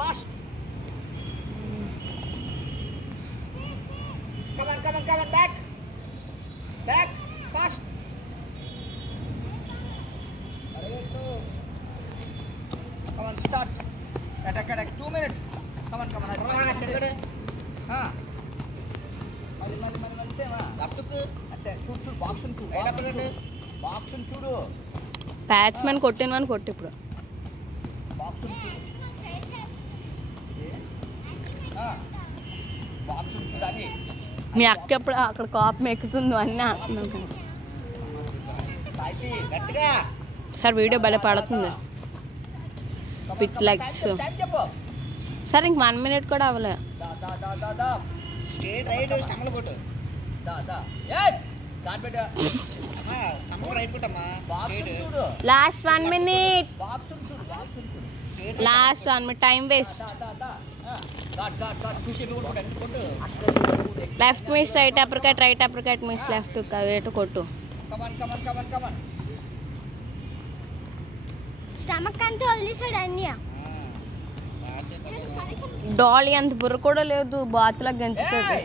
Fast. Come on. Back. Fast. Come on, start. Attack. 2 minutes. Come on. మళ్ళీ సేమా లెఫ్ట్కు అంటే చూడు box చూడు batsmen కొట్టినవని కొట్టి ఇప్పుడు బాక్స్ చూడు బాక్స్ చూడాలి. మీ అక్క ఎప్పుడు అక్కడ కాపం ఎక్కుతుందో అన్నీ అంటున్నాను గట్టిగా. సార్ వీడియో భలే పడుతుంది పిట్ లైక్స్ సార్ ఇంక 1 minute కూడా అవ్వలే. స్ట్రేట్ రైట్ స్టంబల్ కొట్టు. Last 1 minute time waste. Left miss right uppercut miss left వేటు కొట్టు. స్టమక్ అంతా వదిలేసాడు అన్నయ్య. డాలీ అంత బుర్ర కూడా లేదు బాతులా గెంతుతుంది.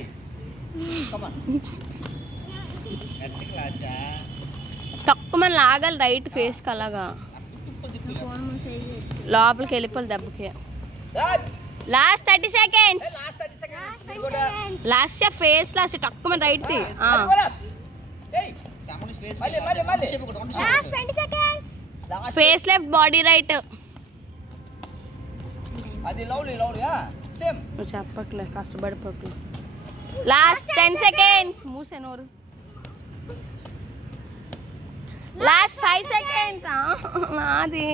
తక్కువ మన లాగాలి రైట్ ఫేస్ కి అలాగా లోపలికి వెళ్ళిపోవాలి దెబ్బకి. Last 30 seconds last face last తక్కువ మన right the face left body right. అది లౌలీ సేమ్ నువ్వు చెప్పట్లే కష్టపడిపోట్లే. లాస్ట్ 10 seconds మూసేనోరు. లాస్ట్ 5 seconds నాది